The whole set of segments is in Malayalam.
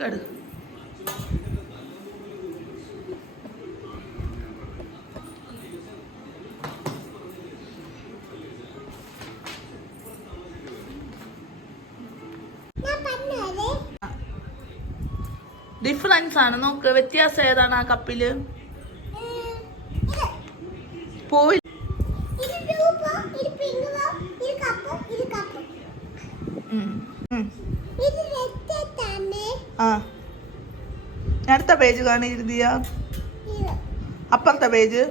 കടു ഡിഫറൻസ് ആണ് നോക്ക്. വ്യത്യാസം ഏതാണ് ആ കപ്പില്? പോയി അടുത്ത പേജ് കാണിരുതിയ അപ്പുറത്തെ പേജ്.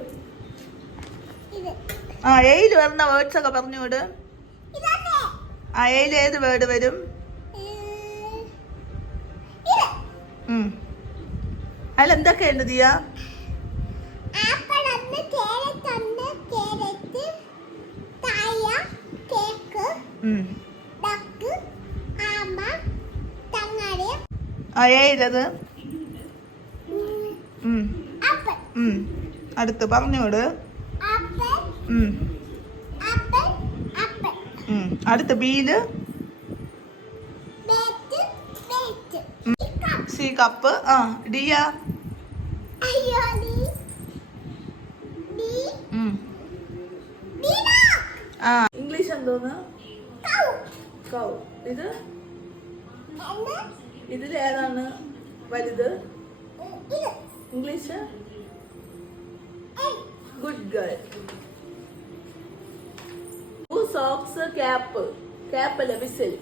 എയിൽ വരുന്ന വേർഡ്സ് ഒക്കെ പറഞ്ഞുവിട്. എയിൽ ഏത് വേർഡ് വരും? അതിലെന്തൊക്കെ ഉണ്ട് ദിയ? ഏത്? അടുത്ത് പറഞ്ഞോട്. അടുത്ത് ബീല് സി കപ്പ്. ഡിയാ ഇംഗ്ലീഷ് എന്തോന്ന്? കൗ. ഇതിൽ ഏതാണ് വലുത്? English good girl. Socks cap. Cap അല്ല വിസിൽ.